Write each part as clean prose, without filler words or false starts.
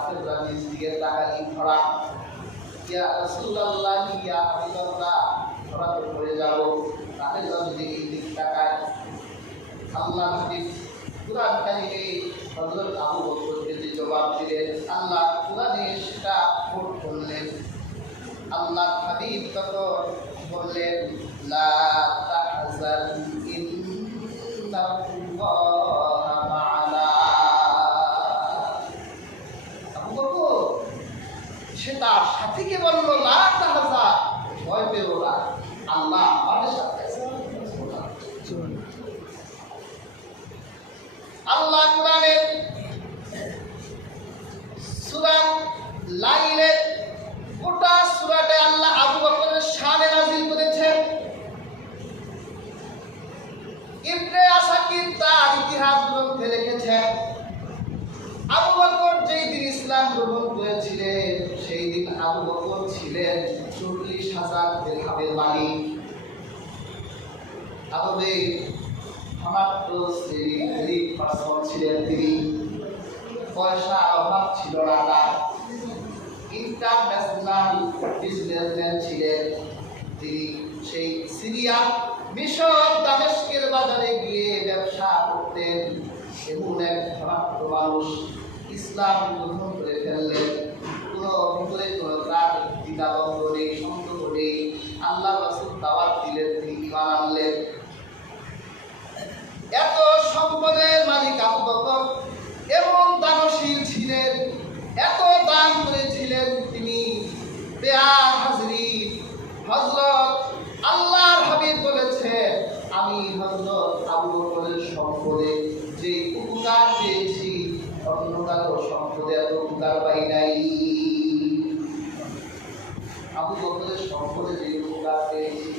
কাফেররা নিজ দিকে তাকালি ধরা, ইয়া রাসূলুল্লাহ ইয়া হাবিবাল্লাহ, ধরা তো পড়ে যাব, কাফেররা যদি এই দিক তাকায়। আল্লাহ হাবিব কুরআন কারিমে হযরত আবু বকরকে যে জবাব দিলেন, আল্লাহ কুরআনে সেটা কোট করলেন। আল্লাহ হাবিব তখন বললেন, লা তাহজান ইন্নাল্লাহা মা'ানা। আবু বকর সে তার সাথীকে বলল, লা তাহজান, ভয় পেও না, আল্লাহ আমাদের সাথে আছেন। আল্লাহ কুরআনের সূরা লাইলের গোটা সূরাতে আল্লাহ আবু বকরের শানে নাযিল করেছেন। ইবনে আসাকির তার ইতিহাস গ্রন্থে লিখেছেন, আবু বকর যেই দিন ইসলাম গ্রহণ করেছিলেন সেই দিন আবু বকর ছিলেন 40,000 দিরহামের মালিক। আরবে ধনাঢ্য গরিব পার্সন ছিলেন তিনি, পয়সার অভাব ছিল না তার, ইন্টারন্যাশনাল বিজনেসম্যান ছিলেন তিনি। সেই সিরিয়া, মিশর, দামেস্কের বাজারে গিয়ে ব্যবসা করতেন। এমন এক ধনাঢ্য মানুষ ইসলাম গ্রহণ করে ফেললেন। কোনো ভিতরে কোনো তার দ্বিধাদ্বন্দ্ব নেই, সন্দেহ নেই। আল্লাহ রাসূল দাওয়াত দিলেন, তিনি ঈমান আনলেন। এত সম্পদের মালিক আবু বকর এবং দানশীল ছিলেন, এত দান করেছিলেন তিনি। বেয়ার হাজরিন, হযরত আল্লাহর হাবিব বলেছেন, আমি হযরত আবু বকরের সম্পদে যে উপকার পেয়েছি অন্য কারো সম্পদে এত উপকার পাই নাই। আবু বকরের সম্পদে যে উপকার পেয়েছি,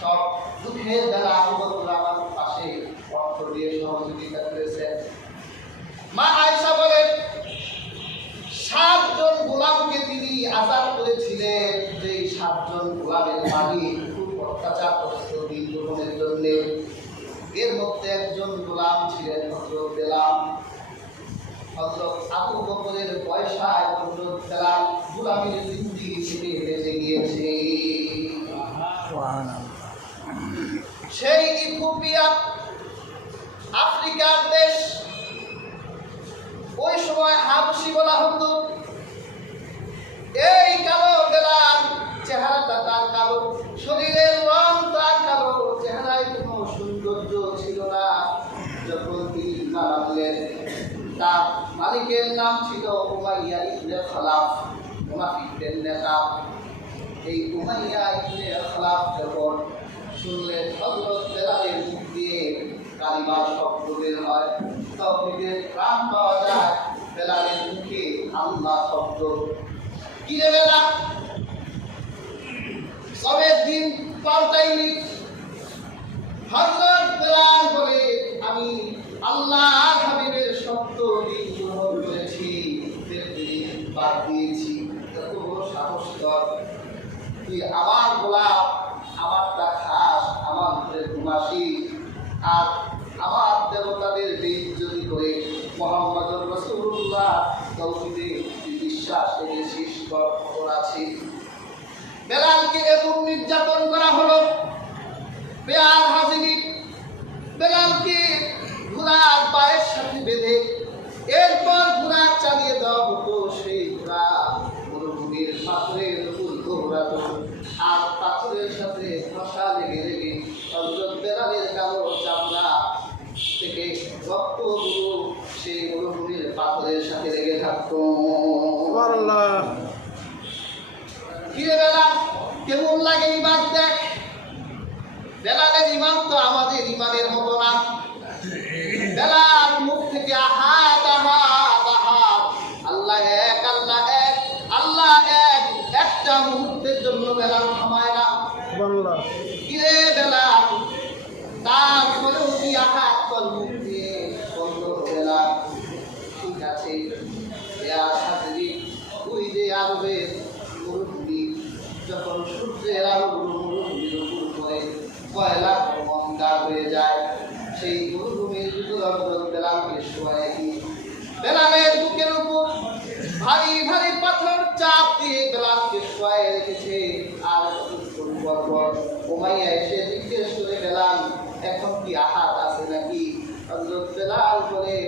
সব দুঃখের দ্বারা আবু বকর আমার পাশে অর্থ দিয়ে সহযোগিতা করেছেন। মা আয়েশা বলেন, 7 জন গোলামকে তিনি আযাদ করেছিলেন, যে 7 জন গোলামের মালিক খুব অত্যাচার করত দিন গ্রহণের জন্য। এর মধ্যে একজন গোলাম ছিলেন হযরত বেলাল। হযরত আবু বকরের পয়সায় হযরত বেলাল গোলামের জিন্দেগি থেকে বেঁচে গিয়েছে। সেই ইথিওপিয়া, আফ্রিকার দেশ, ওই সময় হাবশি বলা হতো। এই কালো বেলাল, চেহারাটা তার কালো, শরীরের রং তার কালো, চেহারায় কোনো সৌন্দর্য ছিল না। যখন তিনি ঈমান আনলেন, তার মালিকের নাম ছিল উমাইয়া ইবনে খালাফ, মুনাফিকদের নেতা। এই উমাইয়া ইবনে খালাফ যখন শুনলেন হযরত বেলালের মুখ দিয়ে কালিমার শব্দ বের হয়, তাওহীদের প্রাণ পাওয়া যায়, বেলালের মুখে আল্লাহ শব্দ। কি রে বেলাল, সবের দিন পাল্টাইনি। হযরত বেলাল বলে, আমি আল্লাহর হাবিবের শব্দ দিন গ্রহণ করেছি, দিন বাদ দিয়েছি। এত বড় সাহস তোর, তুই আমার গোলাম, আমারটা খাস, আমার ঘরে ঘুমাসি, আর আমার দেবতাদের বেইজ্জতি করে মুহাম্মদুর রাসূলুল্লাহ তাওহীদে বিশ্বাস এনেছিস, খবর আছে। বেলালকে এমন নির্যাতন করা হলো, বেয়ার হাজিরিন, বেলালকে ঘোড়ার পায়ের সাথে বেঁধে এরপর ঘোড়া চালিয়ে দেওয়া হতো। সেই ঘোড়া মরুভূমির পাথরের উপর দৌড়াতো, আর পাথরের সাথে ঘষা লেগে লেগে হযরত বেলালের কালো চামড়া থেকে রক্তগুলো সেই মরুভূমির পাথরের সাথে লেগে থাকতো। কিরে বেলাল, কেমন লাগে ইমান দেখ। বেলালের ইমান তো আমাদের ইমানের মতো না। বেলাল মুখ থেকে আহাদ আহাদ আহাদ, আল্লাহ এক, আল্লাহ এক, আল্লাহ এক, একটা মুহূর্তের জন্য বেলাল থামায় না। কিরে বেলাল, তারপরেও কি আহাদ কর মুখ দিয়ে বন্ধ হবে না? ঠিক আছে, ওই যে আরবের মরুভূমি, যখন সূর্যের আলোগুলো মরুভূমির উপর পড়ে কয়লা অন্ধকার হয়ে যায়, সেই মরুভূমির ভিতর বেলালকে শোয়ায় দিয়ে বেলালের বুকের উপর ভারী উমাইয়া এসে জিজ্ঞেস করে বেলাল, এখন কি আহাদ আছে নাকি? হযরত বেলাল বলে,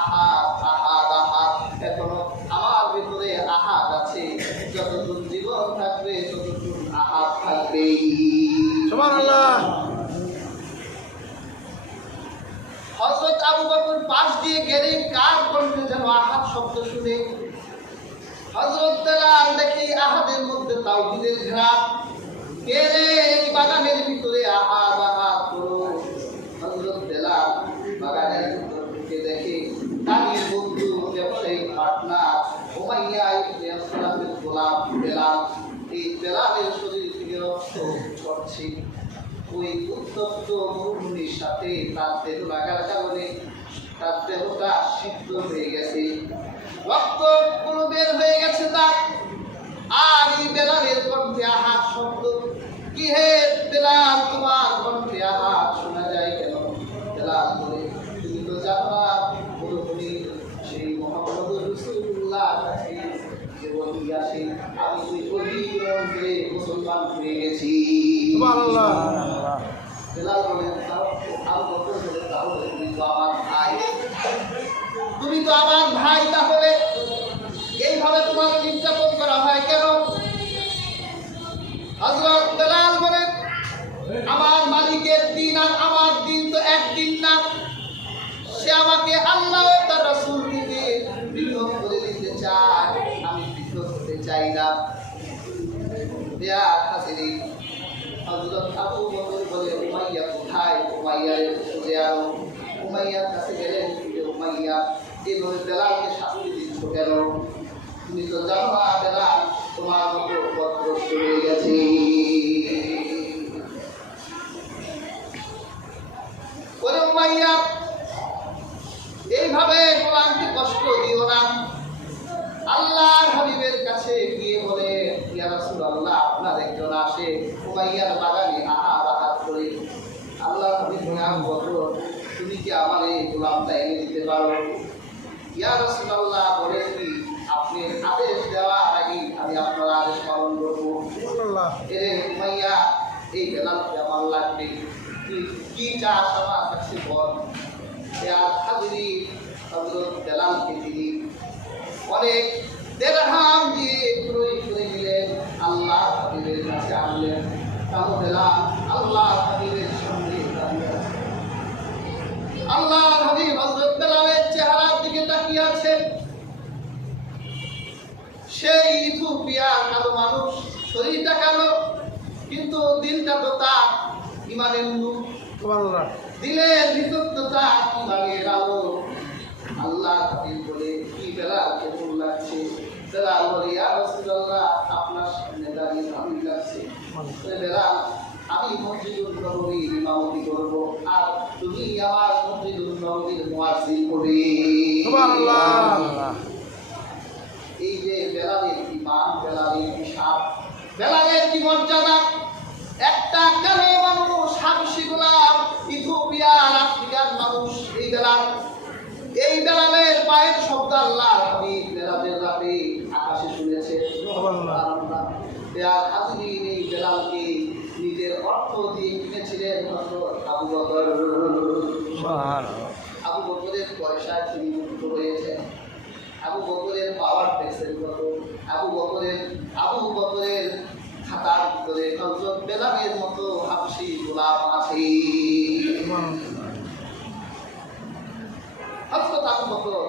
আহাদ আহাদ আহাদ, এখনো আমার ভিতরে আহাদ আছে, যতদিন জীবন থাকবে ততদিন আহাদ থাকবে। সুবহানাল্লাহ। হযরত আবু বকর পাশ দিয়ে গেলে কার কণ্ঠে যেন আহাদ শব্দ শুনে হযরত বেলাল দেখে আহাদের মধ্যে তাওহীদের ঘ্রাণ। কে রে এই বাগানের ভিতরে আহাদ আহাদ করো? হযরত বেলাল বাগানের ভিতর ঢুকে দেখে তার বন্ধু ব্যবসায়ী পার্টনার উমাইয়া ইবনে আসলামের গোলাম বেলাল। এই বেলালের শরীর থেকে রক্ত ঝরছে। ওই উত্তপ্ত মরুভূমির সাথে তার দেহ লাগার কারণে তার দেহটা সিদ্ধ হয়ে গেছে, রক্ত পুরো বের হয়ে গেছে তার। আর এই বেলালের কণ্ঠে আহাদ শব্দ। কি হে বেলাল, তোমার কণ্ঠে আহাদ শোনা যায় কেন? বেলাল বলে, তুমি তো জানো না মরুভূমি সেই মুহাম্মদুর রাসূলুল্লাহ কাছে জীবন নিয়ে আসে, আমি ওই গভীর অন্তরে মুসলমান হয়ে গেছি। সুবহানাল্লাহ। বেলাল বলে, আবু বকর বলে, তাহলে তুমি তো আমার ভাই, তুমি তো আমার ভাই, তাহলে এইভাবে তোমার নির্যাতন করা হয় কেন? হযরত বেলাল বলেন, আমার মালিকের দিন আর আমার দিন তো একদিন না। সে আমাকে আল্লাহ ও তার রাসূল থেকে পৃথক করে দিতে চায়, আমি পৃথক হতে চাই না। বিয়ার হাজিরিন, হযরত আবু বকর বলে, উমাইয়া কোথায়? উমাইয়ার খুঁজে আনো। উমাইয়ার কাছে গেলেন, উমাইয়া এইভাবে বেলালকে শাস্তি দিচ্ছ কেন? তুমি তো জানো না বেলাল তোমার মতো পথভ্রষ্ট হয়ে গেছে। ওরে উমাইয়া, এইভাবে গোলামকে কষ্ট দিও না। আল্লাহর হাবিবের কাছে গিয়ে বলে, ইয়া রাসূলুল্লাহ, আপনার একজন আসে উমাইয়ার বাগানে আহাদ আহাদ করে। আল্লাহর হাবিব বলে, আবু বকর, তুমি কি আমার এই গোলামটা এনে দিতে পারো? ইয়া রাসূলুল্লাহ বলেন কি, আপনি আদেশ দেওয়ার আগে আমি আপনার আদেশ পালন করবো। এরে উমাইয়া, এই বেলালকে আমার লাগবে, কি চাস আমার কাছে বল। হাজিরিন, হযরত বেলালকে তিনি অনেক দিরহাম দিয়ে ক্রয় করে নিলেন, আল্লাহ হাবিবের কাছে আনলেন। তাহলে বেলাল আল্লাহ হাবিবের সঙ্গে দাঁড়িয়ে আছে। আল্লাহ হাবিব হযরত বেলালের চেহারার দিকে তাকিয়ে আছেন। সেই ইথিওপিয়ার কালো মানুষ, শরীরটা কালো কিন্তু দিলটা তো তার ইমানের নূর। সুবহানাল্লাহ। দিলের ভিতর তো তার ইমানের আলো। আল্লাহ হাবিব বলে, কি বেলাল কেমন লাগছে? বেলাল বলে, ইয়া রাসূলুল্লাহ, আপনার সামনে দাঁড়িয়ে ভালোই লাগছে। বেলাল, আমি মসজিদুল নববীর ইমামতি করব, আর তুমি আমার মসজিদুল নববীর মুয়াজ্জিন হবে। সুবহানাল্লাহ। এই যে বেলালের কি মান, বেলালের কি শান, বেলালের কি মর্যাদা! একটা কালো মানুষ, হাবশী গোলাম, ইথিওপিয়ার আফ্রিকার মানুষ, এই বেলাল। এই বেলালের পায়ের শব্দ আল্লাহ হাবিব বেলালের রাতে আকাশে শুনেছে। সুবহানাল্লাহ। হাজিরিন, এই বেলালকে নিজের অর্থ দিয়ে কিনেছিলেন হযরত আবু বকর। সুবহানাল্লাহ। আবু বকরের পয়সায় তিনি মুক্ত হয়েছেন। আবু বকরের পাওয়ার ট্যাক্সের কত, আবু বকরের খাতার ভিতরে হযরত বেলালের মতো হাবশী গোলাম আছে। হযরত আবু বকর,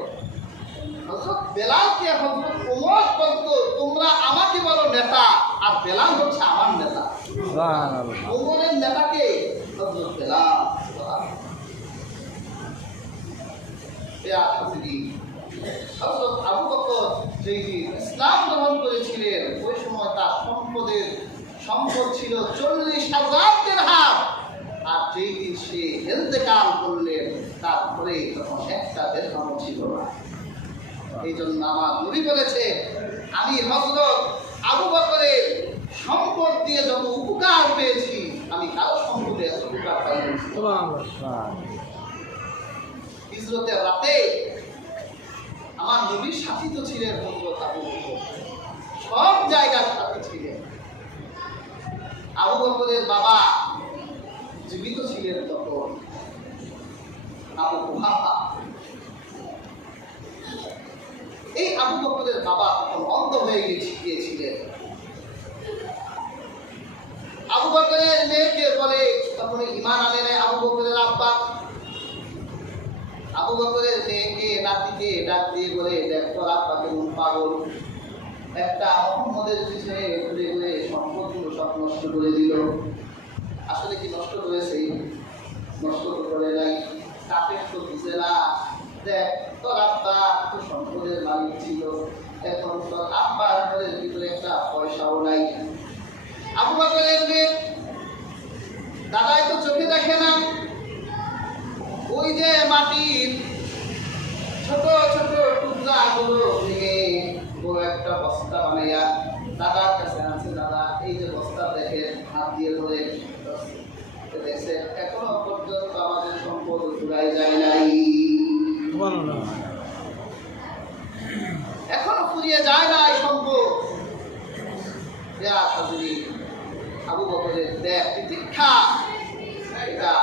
হযরত বেলালকে হযরত ওমর বলতো, তোমরা আমাকে বলো নেতা, আর বেলাল হচ্ছে আমার নেতা। সুবহানাল্লাহ। ওমরের নেতাকে হযরত বেলাল। হযরত আবু বকর যেই ইসলাম গ্রহণ করেছিলেন, ওই সময় তার সম্পদ ছিল 40,000 দিরহাম। আর যেই দিন সে ইন্তেকাল করলেন, তারপরে তখন একটা দিরহামও ছিল না। এই জন্য আমার নবী বলেছে, আমি হযরত আবু বকরের সম্পদ দিয়ে যত উপকার পেয়েছি, আমি কারো সম্পদে এত উপকার পাইনি। সুবহানাল্লাহ। হিজরতের রাতে আমার নবীর সাথী তো ছিলেন হযরত আবু বকর, সব জায়গার সাথী ছিলেন। আবু বকরের বাবা জীবিত ছিলেন তখন আবু কুহাফা। এই আবু বকরের বাবা তখন অন্ধ হয়ে গিয়েছিলেন। আবু বকরের মেয়েকে বলে, তখন ঈমান আনে নাই আবু বকরের আব্বা। আবু বকরের মেয়েকে নাতিকে ডাক দিয়ে বলে, দেখ তোর আব্বা কেমন পাগল, একটা মোহাম্মদের পিছনে ঘুরে ঘুরে সম্পদগুলো সব নষ্ট করে দিল। আসলে কি নষ্ট করেছে? নষ্ট তো করে নাই, কাপের তো বুঝে না। দেখ তোর আব্বা তো সম্পদের মালিক ছিল, এখন তোর আব্বার ঘরের ভিতরে একটা পয়সাও নাই। আবু বকরের মেয়ে দাদাই তো চোখে দেখে না, ওই যে মাটির ছোট ছোট টুকরাগুলো ভেঙে বড় একটা বস্তা বানাইয়া দাদার কাছে আছে। দাদা এই যে বস্তা দেখে হাত দিয়ে ধরে এখনো পর্যন্ত আমাদের সম্পদ ফুরাই যায় নাই, এখনো ফুরিয়ে যায় না এই সম্পদ। আবু বকরের দেখ দীক্ষা, এটা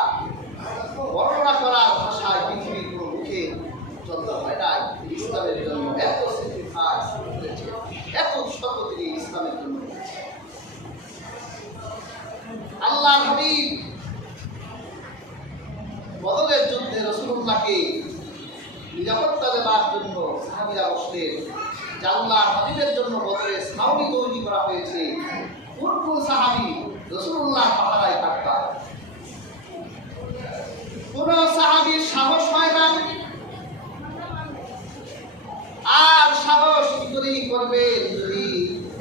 বর্ণনা করার ভাষায় পৃথিবীর কোনো মুখে চলতে হয় না। ইসলামের জন্য এত স্যাক্রিফাইস করেছে, এত শত তিনি ইসলামের জন্য করেছে। আল্লাহর হাবিব বদরের যুদ্ধে রাসূলুল্লাহকে নিরাপত্তা দেওয়ার জন্য সাহাবীরা বসলেন যে আল্লাহর হাবিবের জন্য বদরে ছাউনি তৈরি করা হয়েছে। কোন কোন সাহাবী রাসূলুল্লাহ পাহারায় থাকতেন? কোন সাহাবীর সাহস হয় না, আর সাহস কি করেই করবে যদি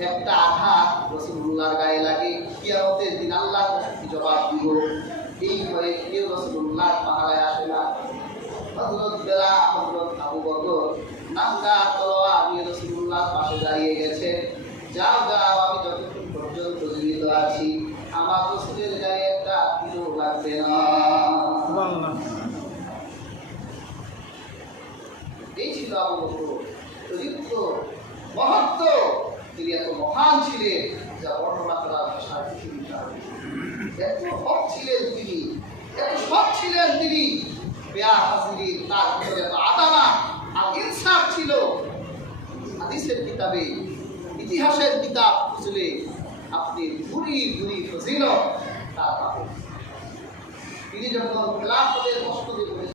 একটা আঘাত রাসূলুল্লাহর গায়ে লাগে? কিয়ামতের দিন আল্লাহর কাছে কি জবাব দিব? এই ভয়ে কেউ রাসূলুল্লাহ পাহারায় আসে না। হযরত বেলাল, হযরত আবু বকর নাঙ্গা তলোয়ার নিয়ে রাসূলুল্লাহর পাশে দাঁড়িয়ে গেছে। যাও যাও, আমি যতক্ষণ পর্যন্ত জীবিত আছি আমার রাসূলের গায়ে একটা তীরও লাগবে না। এই ছিল আবু বকর চরিত্র, মহত্ব। তিনি এত মহান ছিলেন যা বর্ণনা করার ভাষা পৃথিবীর সামনে। এত হক ছিলেন তিনি, এত সৎ ছিলেন তিনি। বেয়াহাজির তার ভিতরে এত আদালত আর ইনসাফ ছিল। হাদিসের কিতাবে, ইতিহাসের কিতাব খুঁজলে আপনি ভুরি ভুরি ফজিলত তার পাবেন। তিনি যখন খেলাফতের মস্তক